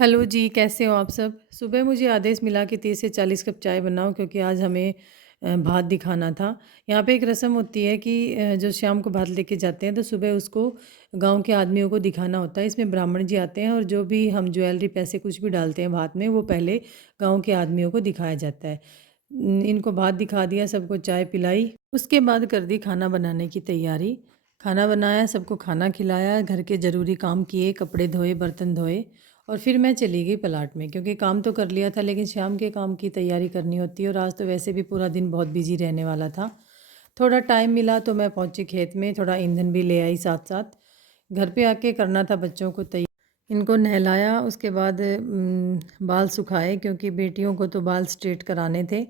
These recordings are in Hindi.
हेलो जी, कैसे हो आप सब? सुबह मुझे आदेश मिला कि 30 से 40 कप चाय बनाओ क्योंकि आज हमें भात दिखाना था। यहाँ पे एक रस्म होती है कि जो शाम को भात लेके जाते हैं तो सुबह उसको गांव के आदमियों को दिखाना होता है। इसमें ब्राह्मण जी आते हैं और जो भी हम ज्वेलरी पैसे कुछ भी डालते हैं भात में वो पहले गाँव के आदमियों को दिखाया जाता है। इनको भात दिखा दिया, सबको चाय पिलाई, उसके बाद कर दी खाना बनाने की तैयारी। खाना बनाया, सबको खाना खिलाया, घर के ज़रूरी काम किए, कपड़े धोए, बर्तन धोए और फिर मैं चली गई प्लाट में क्योंकि काम तो कर लिया था लेकिन शाम के काम की तैयारी करनी होती है और आज तो वैसे भी पूरा दिन बहुत बिजी रहने वाला था। थोड़ा टाइम मिला तो मैं पहुंची खेत में, थोड़ा ईंधन भी ले आई साथ साथ। घर पे आके करना था बच्चों को तैयार, इनको नहलाया, उसके बाद बाल सुखाए क्योंकि बेटियों को तो बाल स्ट्रेट कराने थे।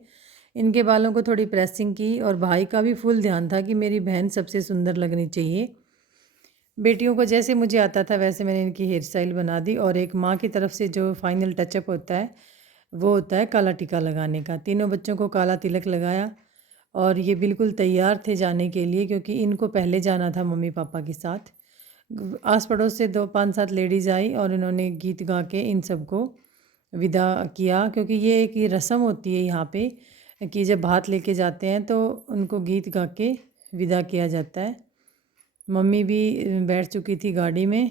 इनके बालों को थोड़ी प्रेसिंग की और भाई का भी फुल ध्यान था कि मेरी बहन सबसे सुंदर लगनी चाहिए। बेटियों को जैसे मुझे आता था वैसे मैंने इनकी हेयर स्टाइल बना दी और एक माँ की तरफ से जो फाइनल टचअप होता है वो होता है काला टीका लगाने का। तीनों बच्चों को काला तिलक लगाया और ये बिल्कुल तैयार थे जाने के लिए क्योंकि इनको पहले जाना था मम्मी पापा के साथ। आस पड़ोस से 2 5 7 लेडीज़ आई और इन्होंने गीत गा के इन सबको विदा किया क्योंकि ये एक रस्म होती है यहाँ पे कि जब भात लेके जाते हैं तो उनको गीत गा के विदा किया जाता है। मम्मी भी बैठ चुकी थी गाड़ी में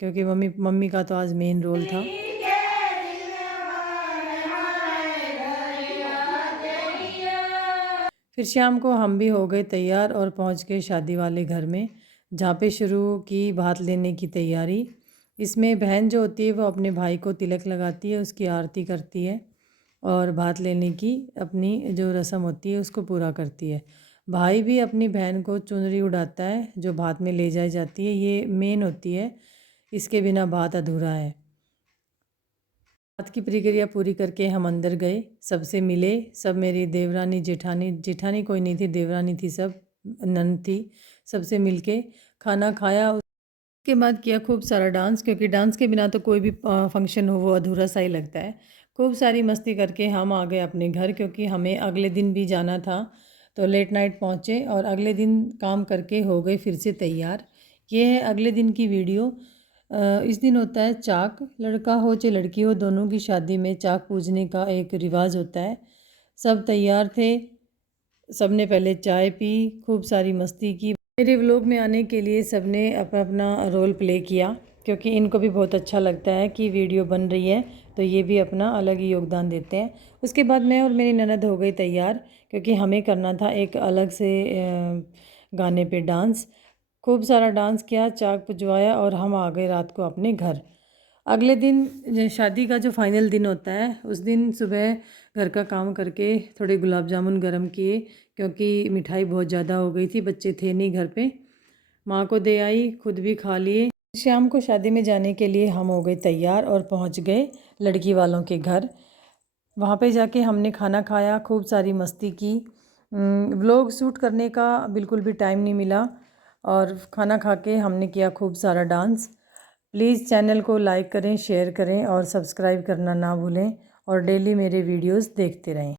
क्योंकि मम्मी मम्मी का तो आज मेन रोल था। फिर शाम को हम भी हो गए तैयार और पहुंच गए शादी वाले घर में जहाँ पे शुरू की भात लेने की तैयारी। इसमें बहन जो होती है वो अपने भाई को तिलक लगाती है, उसकी आरती करती है और भात लेने की अपनी जो रस्म होती है उसको पूरा करती है। भाई भी अपनी बहन को चुनरी उड़ाता है जो भात में ले जाई जाती है, ये मेन होती है, इसके बिना भात अधूरा है। भात की प्रक्रिया पूरी करके हम अंदर गए, सबसे मिले। सब मेरी देवरानी जेठानी, जेठानी कोई नहीं थी, देवरानी थी, सब नंद थी। सबसे मिलके खाना खाया। उसके बाद किया खूब सारा डांस क्योंकि डांस के बिना तो कोई भी फंक्शन हो वो अधूरा सा ही लगता है। खूब सारी मस्ती करके हम आ गए अपने घर क्योंकि हमें अगले दिन भी जाना था तो लेट नाइट पहुँचे और अगले दिन काम करके हो गए फिर से तैयार। ये है अगले दिन की वीडियो। इस दिन होता है चाक, लड़का हो चाहे लड़की हो दोनों की शादी में चाक पूजने का एक रिवाज होता है। सब तैयार थे, सब ने पहले चाय पी, खूब सारी मस्ती की। मेरे व्लॉग में आने के लिए सब ने अपना अपना रोल प्ले किया क्योंकि इनको भी बहुत अच्छा लगता है कि वीडियो बन रही है तो ये भी अपना अलग ही योगदान देते हैं। उसके बाद मैं और मेरी ननद हो गई तैयार क्योंकि हमें करना था एक अलग से गाने पे डांस। खूब सारा डांस किया, चाक पुजवाया और हम आ गए रात को अपने घर। अगले दिन शादी का जो फाइनल दिन होता है उस दिन सुबह घर का काम करके थोड़े गुलाब जामुन गरम किए क्योंकि मिठाई बहुत ज़्यादा हो गई थी, बच्चे थे नहीं घर पे। माँ को दे आई, खुद भी खा लिए। शाम को शादी में जाने के लिए हम हो गए तैयार और पहुँच गए लड़की वालों के घर। वहाँ पे जाके हमने खाना खाया, खूब सारी मस्ती की। व्लॉग शूट करने का बिल्कुल भी टाइम नहीं मिला और खाना खा के हमने किया खूब सारा डांस। प्लीज़ चैनल को लाइक करें, शेयर करें और सब्सक्राइब करना ना भूलें और डेली मेरे वीडियोस देखते रहें।